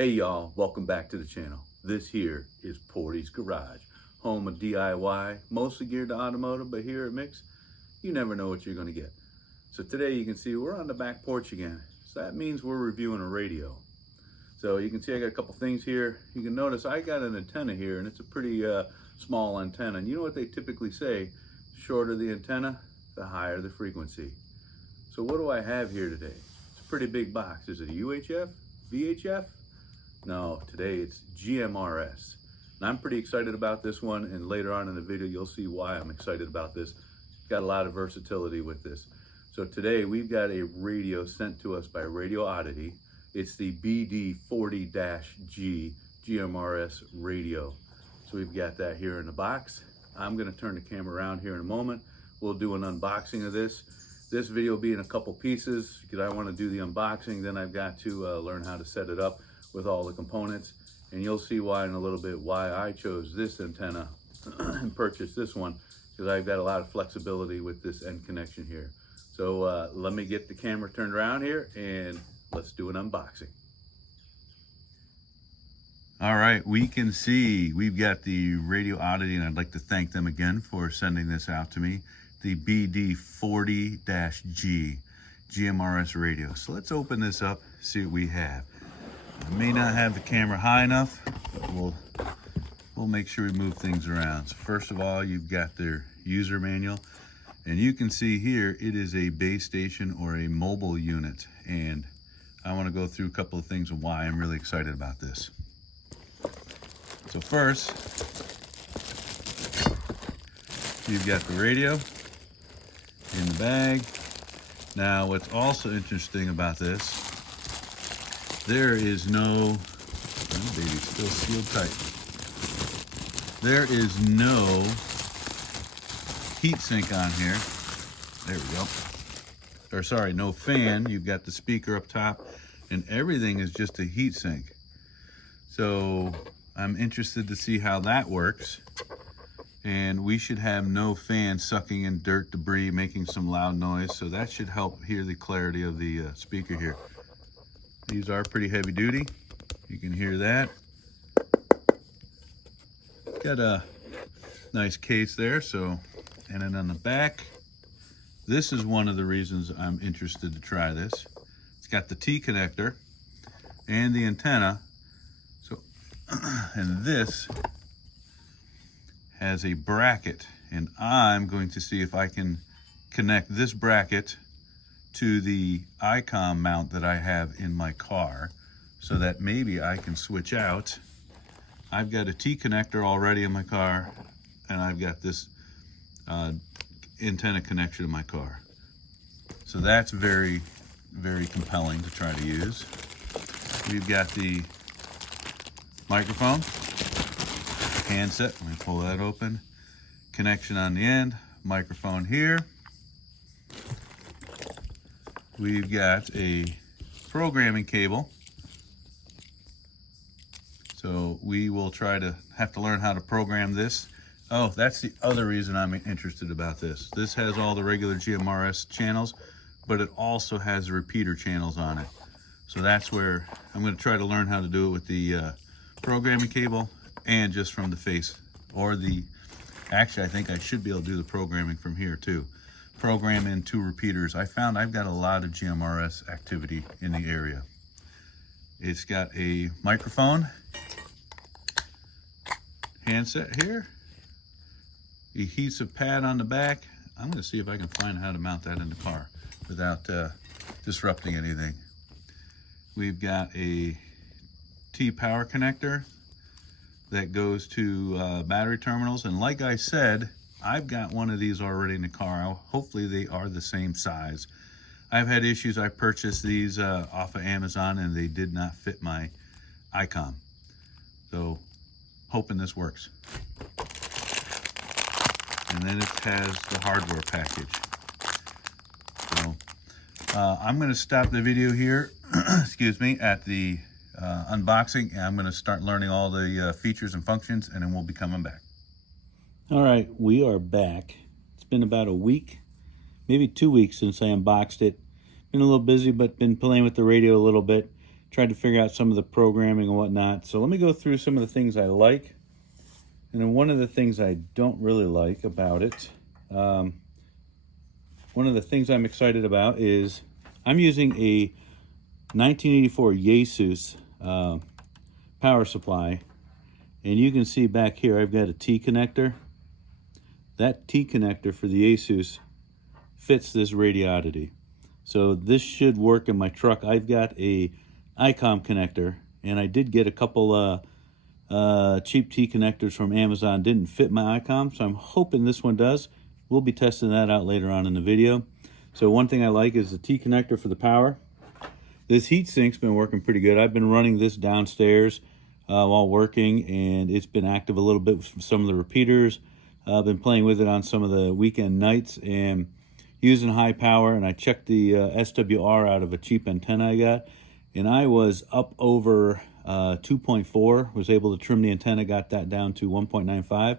Hey y'all, welcome back to the channel. This here is Portie's Garage, home of DIY, mostly geared to automotive, but here at Mix, you never know what you're gonna get. So today you can see we're on the back porch again. So that means we're reviewing a radio. So you can see I got a couple things here. You can notice I got an antenna here, and it's a pretty small antenna. And you know what they typically say, the shorter the antenna, the higher the frequency. So what do I have here today? It's a pretty big box. Is it a UHF? VHF? No, today it's GMRS. And I'm pretty excited about this one, and later on in the video you'll see why I'm excited about this. Got a lot of versatility with this. So today we've got a radio sent to us by Radioddity. It's the BD40-G GMRS radio. So we've got that here in the box. I'm gonna turn the camera around here in a moment. We'll do an unboxing of this. This video will be in a couple pieces because I want to do the unboxing. Then I've got to learn how to set it up with all the components, and you'll see why in a little bit why I chose this antenna and purchased this one, because I've got a lot of flexibility with this end connection here. So let me get the camera turned around here and let's do an unboxing. All right, we can see we've got the Radioddity, and I'd like to thank them again for sending this out to me, the BD40-G GMRS radio. So let's open this up, see what we have. I may not have the camera high enough, but we'll make sure we move things around. So first of all, you've got their user manual, and you can see here it is a base station or a mobile unit, and I want to go through a couple of things of why I'm really excited about this. So first, you've got the radio in the bag. Now what's also interesting about this, there is no, oh baby, still sealed tight. There is no heat sink on here. There we go. Or sorry, no fan. You've got the speaker up top, and everything is just a heat sink. So I'm interested to see how that works. And we should have no fan sucking in dirt, debris, making some loud noise. So that should help hear the clarity of the speaker here. These are pretty heavy duty. You can hear that. Got a nice case there. So, and then on the back, this is one of the reasons I'm interested to try this. It's got the T connector and the antenna. So, and this has a bracket, and I'm going to see if I can connect this bracket to the ICOM mount that I have in my car, so that maybe I can switch out. I've got a T connector already in my car, and I've got this antenna connection in my car. So that's very, very compelling to try to use. We've got the microphone, handset, let me pull that open, connection on the end, microphone here. We've got a programming cable. So we will have to learn how to program this. Oh, that's the other reason I'm interested about this. This has all the regular GMRS channels, but it also has repeater channels on it. So that's where I'm going to try to learn how to do it with the programming cable and just from the face, or actually I think I should be able to do the programming from here too. Program in 2 repeaters. I found I've got a lot of GMRS activity in the area. It's got a microphone, handset here, adhesive pad on the back. I'm going to see if I can find how to mount that in the car without disrupting anything. We've got a T power connector that goes to battery terminals, and like I said, I've got one of these already in the car. Hopefully they are the same size. I've had issues. I purchased these off of Amazon, and they did not fit my ICOM. So hoping this works. And then it has the hardware package. So I'm going to stop the video here, excuse me, at the unboxing, and I'm going to start learning all the features and functions, and then we'll be coming back. All right, we are back. It's been about a week, maybe 2 weeks since I unboxed it. Been a little busy, but been playing with the radio a little bit. tried to figure out some of the programming and whatnot. So let me go through some of the things I like. And then one of the things I don't really like about it, one of the things I'm excited about is I'm using a 1984 Asus power supply. And you can see back here I've got a T connector. That T connector for the Asus fits this Radioddity. So this should work in my truck. I've got a ICOM connector, and I did get a couple cheap T connectors from Amazon. Didn't fit my ICOM, so I'm hoping this one does. We'll be testing that out later on in the video. So one thing I like is the T connector for the power. This heat sink's been working pretty good. I've been running this downstairs while working, and it's been active a little bit with some of the repeaters. I've been playing with it on some of the weekend nights and using high power, and I checked the SWR out of a cheap antenna I got, and I was up over 2.4, was able to trim the antenna, got that down to 1.95,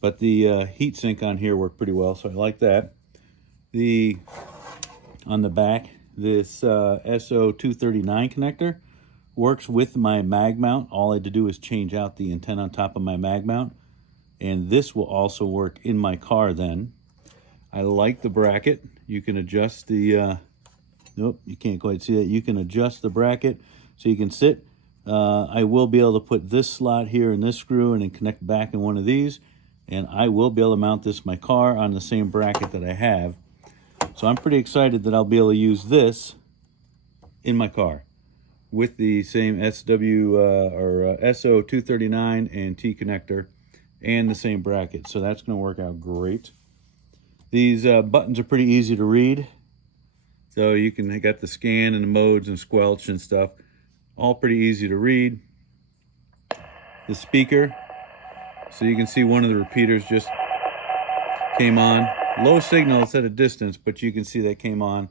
but the heat sink on here worked pretty well, so I like that. On the back, this SO239 connector works with my mag mount. All I had to do is change out the antenna on top of my mag mount, and this will also work in my car then. I like the bracket. You can adjust the, nope, you can't quite see that. You can adjust the bracket so you can sit. I will be able to put this slot here in this screw and then connect back in one of these. And I will be able to mount this in my car on the same bracket that I have. So I'm pretty excited that I'll be able to use this in my car with the same SO239 and T connector and the same bracket. So that's going to work out great. These buttons are pretty easy to read. So you can got the scan and the modes and squelch and stuff. All pretty easy to read. The speaker. So you can see one of the repeaters just came on. Low signal, it's at a distance, but you can see that came on.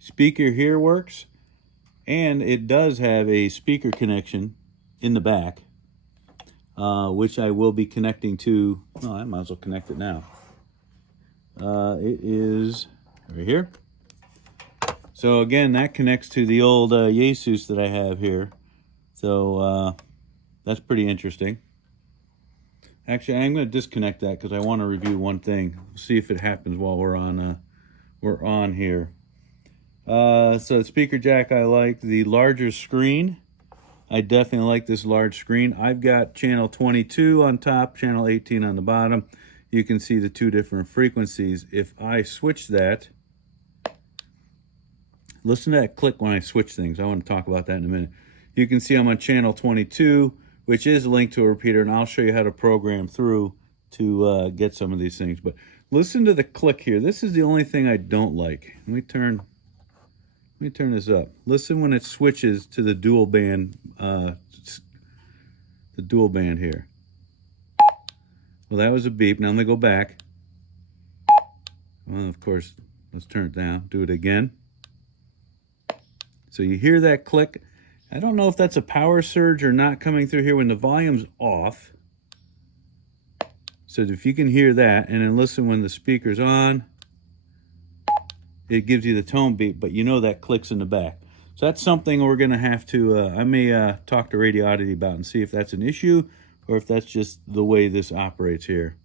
Speaker here works. And it does have a speaker connection in the back, which I will be connecting to. Oh, I might as well connect it now. It is right here. So again, that connects to the old Asus that I have here. So that's pretty interesting. Actually, I'm going to disconnect that because I want to review one thing. See if it happens while we're on here. So the speaker jack I like. The larger screen. I definitely like this large screen. I've got channel 22 on top, channel 18 on the bottom. You can see the two different frequencies. If I switch that, listen to that click when I switch things. I want to talk about that in a minute. You can see I'm on channel 22, which is linked to a repeater, and I'll show you how to program through to get some of these things. But listen to the click here. This is the only thing I don't like. Let me turn this up. Listen when it switches to the dual band here. Well, that was a beep. Now let me go back. Well, of course, let's turn it down. Do it again. So you hear that click. I don't know if that's a power surge or not coming through here when the volume's off. So if you can hear that, and then listen when the speaker's on, it gives you the tone beat, but you know that clicks in the back. So that's something we're going to have to, I may talk to Radioddity about and see if that's an issue or if that's just the way this operates here.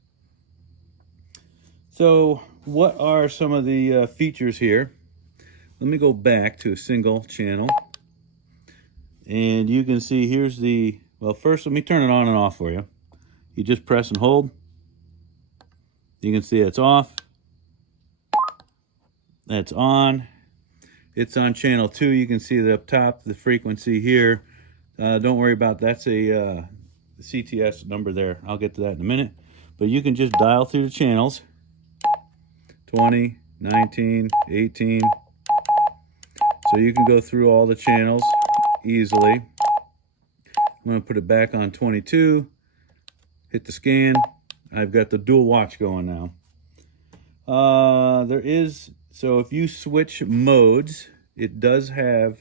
So what are some of the features here? Let me go back to a single channel. And you can see here's the, well, first let me turn it on and off for you. You just press and hold. You can see it's off. That's on. It's on channel 2. You can see that up top, the frequency here. Don't worry about that's a CTS number there. I'll get to that in a minute. But you can just dial through the channels. 20, 19, 18. So you can go through all the channels easily. I'm going to put it back on 22. Hit the scan. I've got the dual watch going now. So if you switch modes, it does have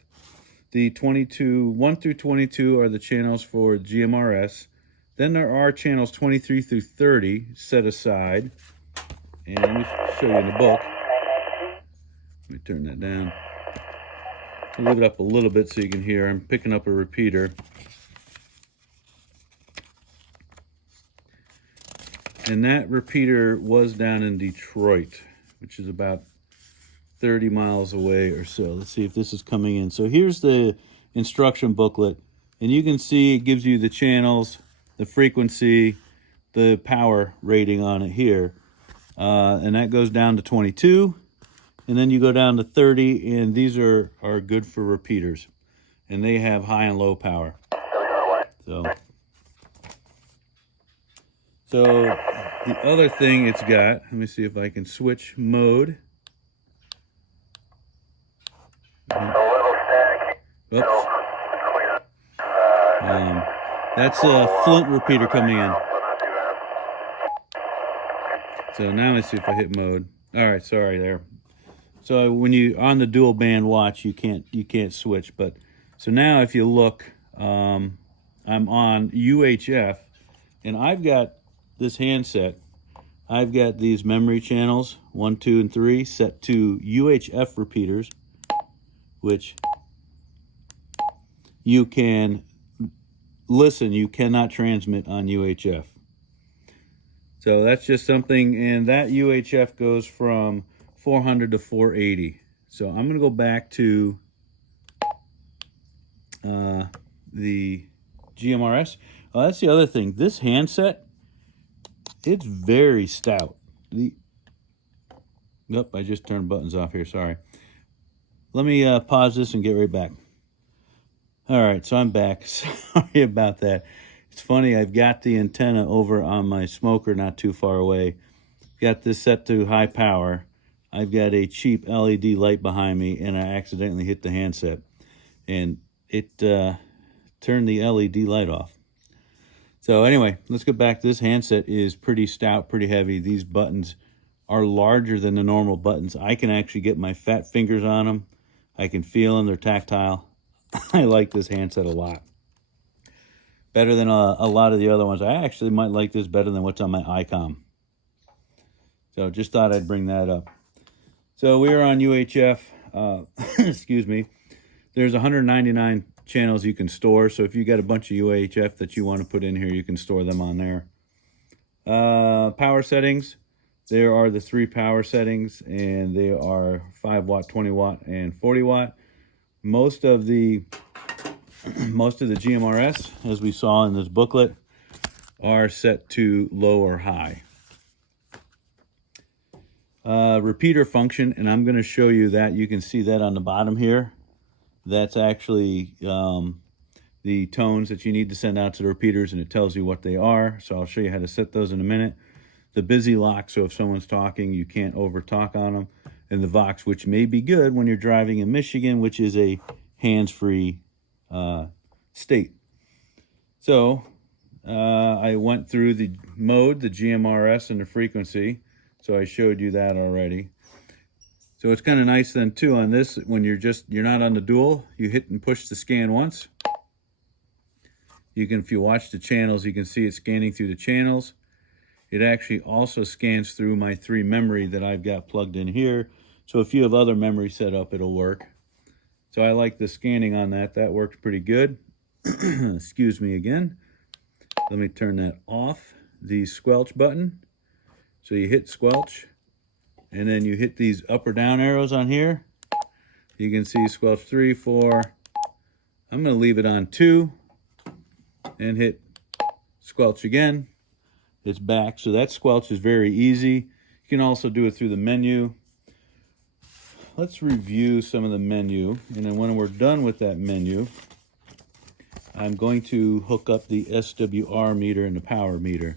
the 1 through 22 are the channels for GMRS. Then there are channels 23 through 30 set aside. And let me show you in the book. Let me turn that down. lift it up a little bit so you can hear. I'm picking up a repeater. And that repeater was down in Detroit, which is about 30 miles away or so. Let's see if this is coming in. So here's the instruction booklet, and you can see it gives you the channels, the frequency, the power rating on it here. And that goes down to 22, and then you go down to 30, and these are good for repeaters. And they have high and low power. So the other thing it's got, let me see if I can switch mode. Oops. That's a Flint repeater coming in. So now let's see if I hit mode. All right, sorry there. So when you on the dual band watch, you can't switch. But so now if you look, I'm on UHF, and I've got this handset. I've got these memory channels 1, 2, and 3 set to UHF repeaters, which you can listen, you cannot transmit on UHF. So that's just something, and that UHF goes from 400 to 480. So I'm going to go back to the GMRS. Oh, that's the other thing. This handset, it's very stout. Nope, I just turned buttons off here, sorry. Let me pause this and get right back. All right, so I'm back. Sorry about that. It's funny, I've got the antenna over on my smoker not too far away. Got this set to high power. I've got a cheap LED light behind me, and I accidentally hit the handset. And it turned the LED light off. So anyway, let's get back. This handset is pretty stout, pretty heavy. These buttons are larger than the normal buttons. I can actually get my fat fingers on them. I can feel them, they're tactile. I like this handset a lot. Better than a lot of the other ones. I actually might like this better than what's on my ICOM. So just thought I'd bring that up. So we are on UHF. Excuse me. There's 199 channels you can store. So if you got a bunch of UHF that you want to put in here, you can store them on there. Power settings. There are the 3 power settings, and they are 5 watt, 20 watt, and 40 watt. Most of the GMRS, as we saw in this booklet, are set to low or high. Repeater function, and I'm going to show you that. You can see that on the bottom here. That's actually the tones that you need to send out to the repeaters, and it tells you what they are. So I'll show you how to set those in a minute. The busy lock, so if someone's talking, you can't over talk on them. And the Vox, which may be good when you're driving in Michigan, which is a hands-free state. So I went through the mode, the GMRS, and the frequency. So I showed you that already. So it's kind of nice then too on this, when you're not on the dual, you hit and push the scan once. You can, if you watch the channels, you can see it scanning through the channels. It actually also scans through my 3 memory that I've got plugged in here. So if you have other memory set up, it'll work. So I like the scanning on that. That works pretty good. Excuse me again. Let me turn that off. The squelch button. So you hit squelch, and then you hit these up or down arrows on here. You can see squelch 3, 4. I'm going to leave it on 2 and hit squelch again. It's back. So that squelch is very easy. You can also do it through the menu. Let's review some of the menu, and then when we're done with that menu, I'm going to hook up the SWR meter and the power meter.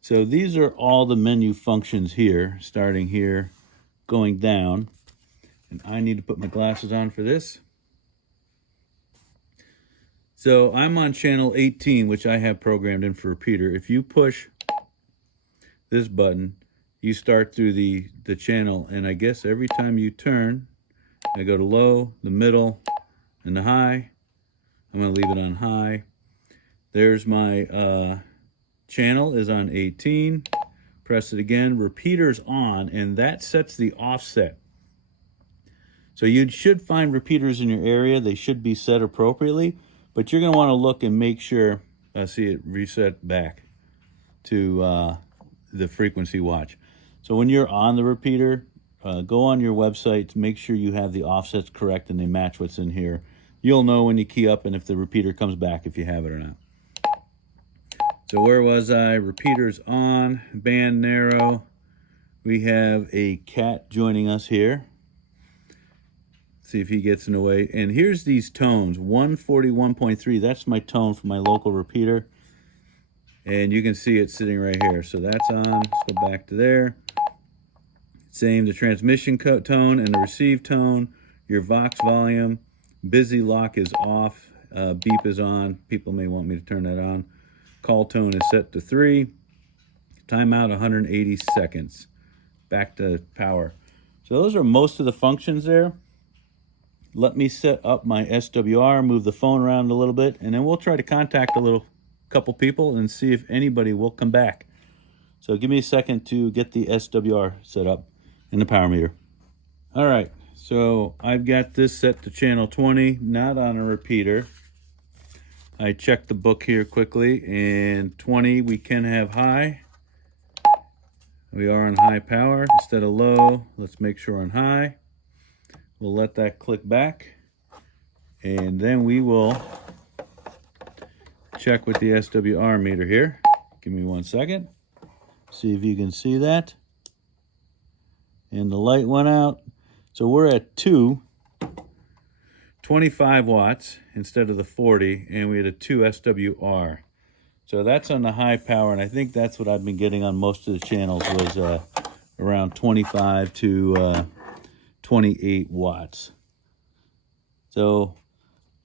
So these are all the menu functions here, starting here, going down. And I need to put my glasses on for this. So I'm on channel 18, which I have programmed in for repeater. If you push this button, you start through the channel, and I guess every time you turn, I go to low, the middle, and the high. I'm going to leave it on high. There's my channel is on 18. Press it again. Repeater's on, and that sets the offset. So you should find repeaters in your area. They should be set appropriately, but you're going to want to look and make sure, see it reset back to the frequency watch. So when you're on the repeater, go on your website to make sure you have the offsets correct and they match what's in here. You'll know when you key up and if the repeater comes back, if you have it or not. So where was I? Repeaters on, band narrow. We have a cat joining us here. See if he gets in the way. And here's these tones, 141.3. That's my tone for my local repeater. And you can see it sitting right here. So that's on. Let's go back to there. Same, the transmission tone and the receive tone. Your Vox volume. Busy lock is off. Beep is on. People may want me to turn that on. Call tone is set to 3. Timeout 180 seconds. Back to power. So those are most of the functions there. Let me set up my SWR, move the phone around a little bit, and then we'll try to contact a couple people and see if anybody will come back. So give me a second to get the SWR set up in the power meter. All right, so I've got this set to channel 20, not on a repeater. I checked the book here quickly, and 20 we can have high. We are on high power instead of low. Let's make sure on high. We'll let that click back, and then we will check with the SWR meter here. Give me 1 second. See if you can see that. And the light went out. So we're at 25 watts instead of the 40, and we had a 2 SWR. So that's on the high power, and I think that's what I've been getting on most of the channels was around 25 to 28 watts. So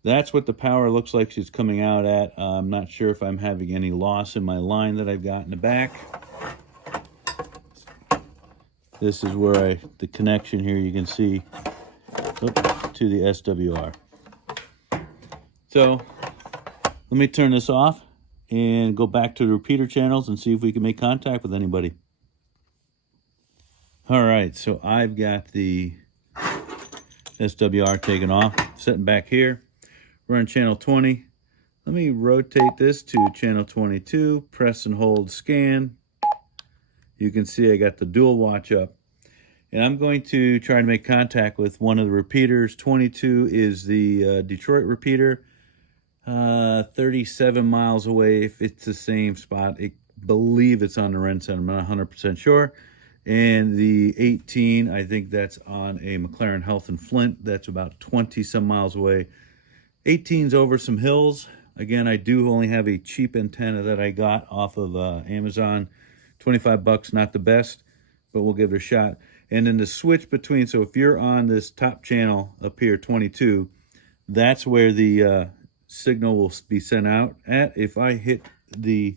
that's what the power looks like she's coming out at. I'm not sure if I'm having any loss in my line that I've got in the back. This is where the connection here you can see to the SWR. So let me turn this off and go back to the repeater channels and see if we can make contact with anybody. All right, so I've got the SWR taken off, sitting back here. We're on channel 20. Let me rotate this to channel 22, press and hold scan. You can see I got the dual watch up. And I'm going to try to make contact with one of the repeaters. 22 is the Detroit repeater. 37 miles away, if it's the same spot. I believe it's on the Ren Center, I'm not 100% sure. And the 18, I think that's on a McLaren Health in Flint. That's about 20 some miles away. 18's over some hills. Again, I do only have a cheap antenna that I got off of Amazon. 25 bucks, not the best, but we'll give it a shot. And then the switch between, so if you're on this top channel up here, 22, that's where the signal will be sent out at. If I hit the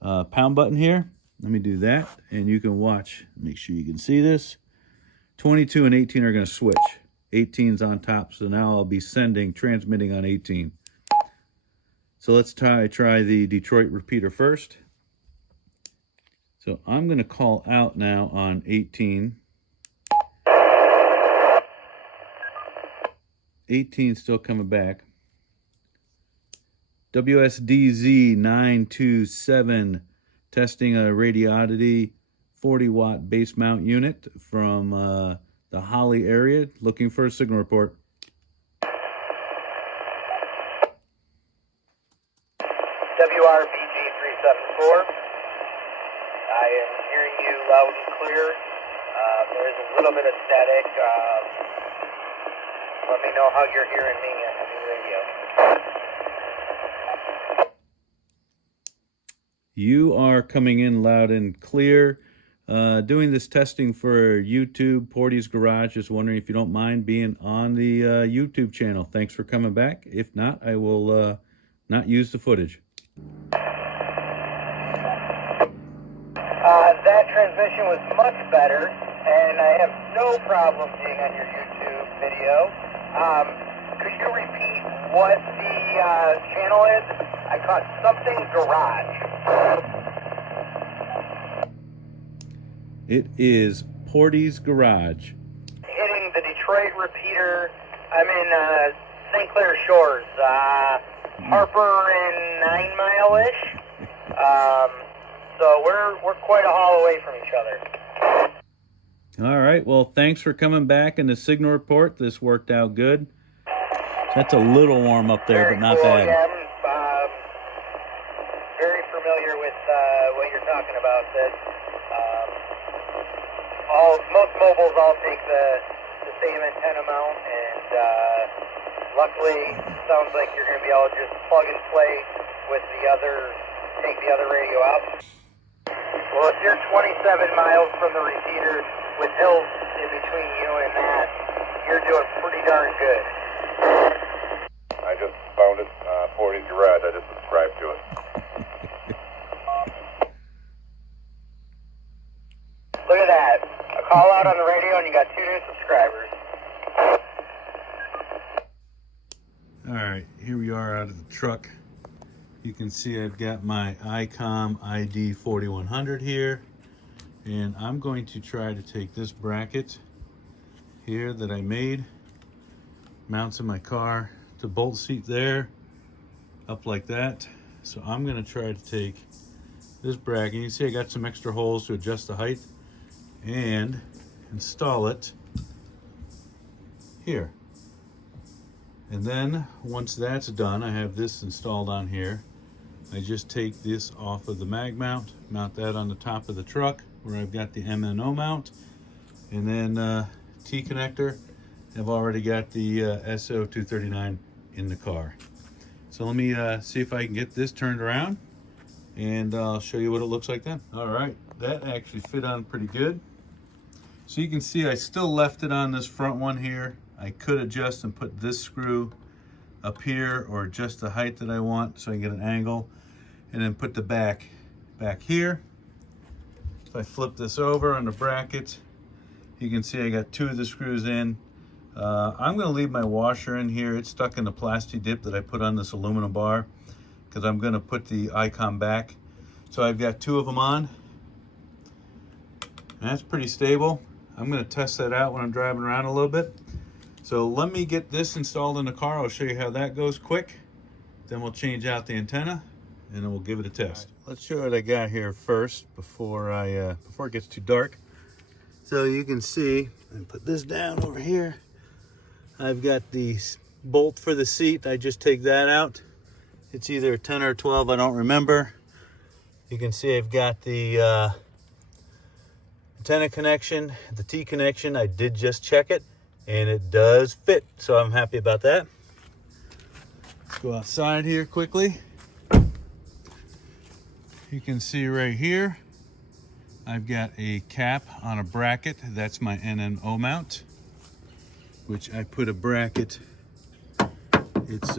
pound button here, let me do that, and you can watch. Make sure you can see this. 22 and 18 are going to switch. 18's on top, so now I'll be transmitting on 18. So let's try the Detroit repeater first. So I'm going to call out now on 18. 18 still coming back. WSDZ 927, testing a Radioddity 40-watt base mount unit from the Holly area, looking for a signal report. WRBG374. I am hearing you loud and clear. There is a little bit of static. Let me know how you're hearing me on the radio. You are coming in loud and clear. Doing this testing for YouTube, Portie's Garage. Just wondering if you don't mind being on the YouTube channel. Thanks for coming back. If not, I will not use the footage. That transmission was much better, and I have no problem being on your YouTube video. Could you repeat what the channel is? I caught something garage. It is Portie's Garage. Hitting the Detroit Detroit repeater. I'm in St. Clair Shores, Harper and 9 Mile-ish. So we're quite a haul away from each other. All right, well, thanks for coming back in the signal report. This worked out good. That's a little warm up there, Very but not cool. bad. Yeah, I'm very familiar with what you're talking about. That most mobiles all take the same antenna mount, and luckily, sounds like you're going to be able to just plug and play with take the other radio out. Well, if you're 27 miles from the repeater with hills in between you and that, you're doing pretty darn good. I just found it, Portie's Garage. I just subscribed to it. Look at that. A call out on the radio and you got 2 new subscribers. All right, here we are out of the truck. You can see I've got my ICOM ID 4100 here, and I'm going to try to take this bracket here that I made, mounts in my car, to bolt seat there, up like that. So I'm gonna try to take this bracket. You can see I got some extra holes to adjust the height, and install it here. And then once that's done, I have this installed on here. I just take this off of the mag mount that on the top of the truck where I've got the MNO mount, and then T connector. I've already got the SO239 in the car. So let me see if I can get this turned around, and I'll show you what it looks like then. All right, that actually fit on pretty good. So you can see I still left it on this front one here. I could adjust and put this screw up here, or adjust the height that I want so I can get an angle, and then put the back here. If I flip this over on the bracket, you can see I got 2 of the screws in. I'm gonna leave my washer in here. It's stuck in the plastic dip that I put on this aluminum bar, because I'm gonna put the ICOM back. So I've got 2 of them on, and that's pretty stable. I'm gonna test that out when I'm driving around a little bit. So let me get this installed in the car. I'll show you how that goes quick. Then we'll change out the antenna, and then we'll give it a test. Right, let's show what I got here first before it gets too dark. So you can see, and put this down over here. I've got the bolt for the seat. I just take that out. It's either a 10 or 12, I don't remember. You can see I've got the antenna connection, the T connection. I did just check it, and it does fit, so I'm happy about that. Let's go outside here quickly. You can see right here, I've got a cap on a bracket. That's my NNO mount, which I put a bracket. It's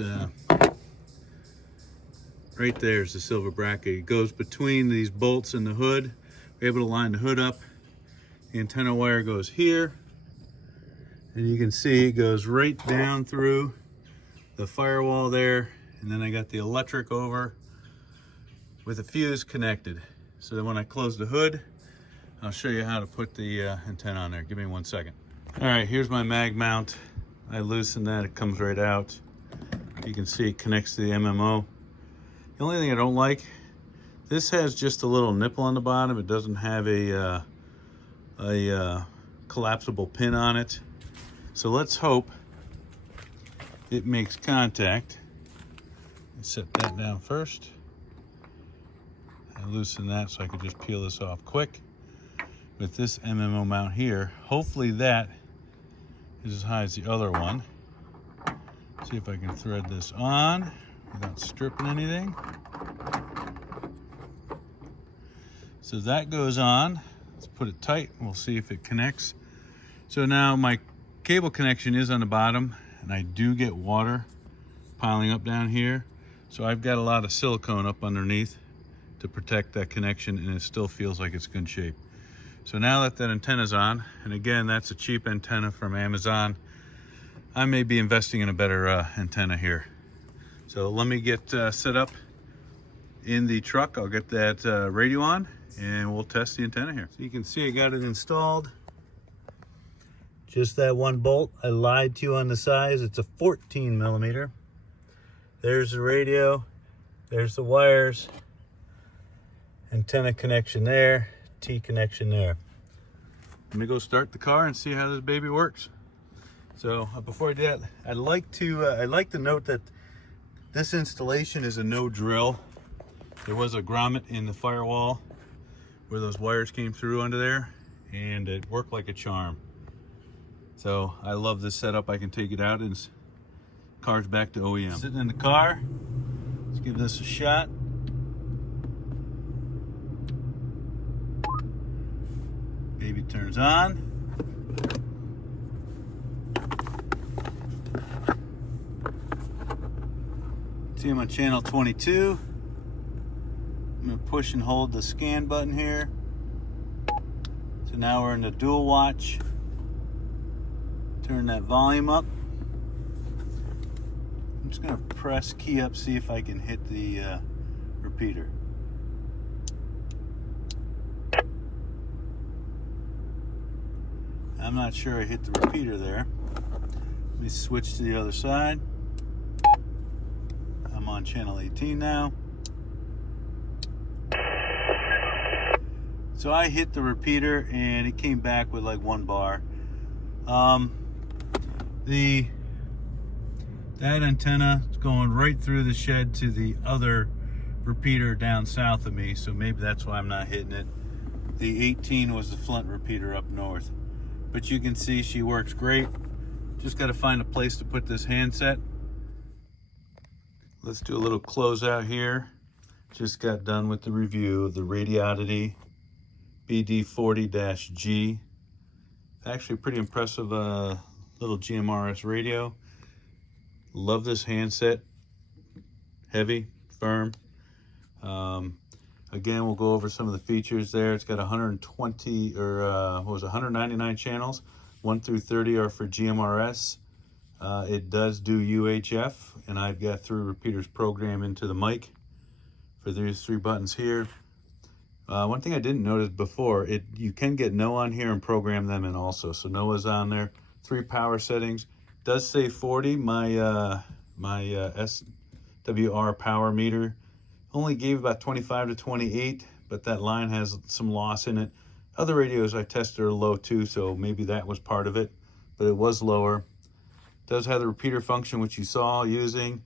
right there's the silver bracket. It goes between these bolts and the hood. We're able to line the hood up. The antenna wire goes here, and you can see it goes right down through the firewall there, and then I got the electric over with a fuse connected. So then when I close the hood, I'll show you how to put the antenna on there. Give me 1 second. All right, here's my mag mount. I loosen that, it comes right out. You can see it connects to the MMO. The only thing I don't like, this has just a little nipple on the bottom. It doesn't have a collapsible pin on it. So let's hope it makes contact. Let's set that down first. I loosen that so I can just peel this off quick. With this MMO mount here, hopefully that is as high as the other one. See if I can thread this on without stripping anything. So that goes on. Let's put it tight and we'll see if it connects. So now my cable connection is on the bottom, and I do get water piling up down here. So I've got a lot of silicone up underneath to protect that connection, and it still feels like it's good shape. So now that antenna's on, and again, that's a cheap antenna from Amazon, I may be investing in a better antenna here. So let me get set up in the truck. I'll get that radio on, and we'll test the antenna here. So you can see I got it installed. Just that one bolt. I lied to you on the size. It's a 14 millimeter. There's the radio. There's the wires. Antenna connection there. T connection there. Let me go start the car and see how this baby works. So before I do that, I'd like to note that this installation is a no drill. There was a grommet in the firewall where those wires came through under there, and it worked like a charm. So I love this setup. I can take it out and car's back to OEM. Sitting in the car. Let's give this a shot. Baby turns on. See, I'm on channel 22. I'm going to push and hold the scan button here. So now we're in the dual watch. Turn that volume up. I'm just going to press key up, see if I can hit the repeater. I'm not sure I hit the repeater there. Let me switch to the other side. I'm on channel 18 now. So I hit the repeater and it came back with like 1 bar. That antenna is going right through the shed to the other repeater down south of me, so maybe that's why I'm not hitting it. The 18 was the Flint repeater up north. But you can see she works great. Just got to find a place to put this handset. Let's do a little closeout here. Just got done with the review of the Radioddity DB40-G. Actually pretty impressive little GMRS radio. Love this handset. Heavy, firm. Again, we'll go over some of the features there. It's got 120 or 199 channels. 1 through 30 are for GMRS. It does do UHF, and I've got 3 repeaters programmed into the mic for these 3 buttons here. One thing I didn't notice before, you can get noaa on here and program them in also. So noaa's on there. 3 power settings. Does say 40. My SWR power meter only gave about 25 to 28, but that line has some loss in it. Other radios I tested are low too, so maybe that was part of it, but it was lower. Does have the repeater function, which you saw using,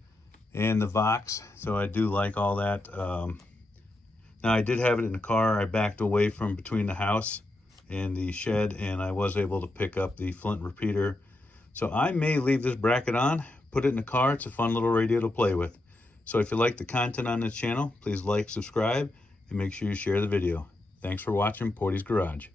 and the Vox, so I do like all that. Now I did have it in the car. I backed away from between the house and the shed, and I was able to pick up the Flint repeater. So I may leave this bracket on, put it in the car. It's a fun little radio to play with. So if you like the content on this channel, please like, subscribe, and make sure you share the video. Thanks for watching Portie's Garage.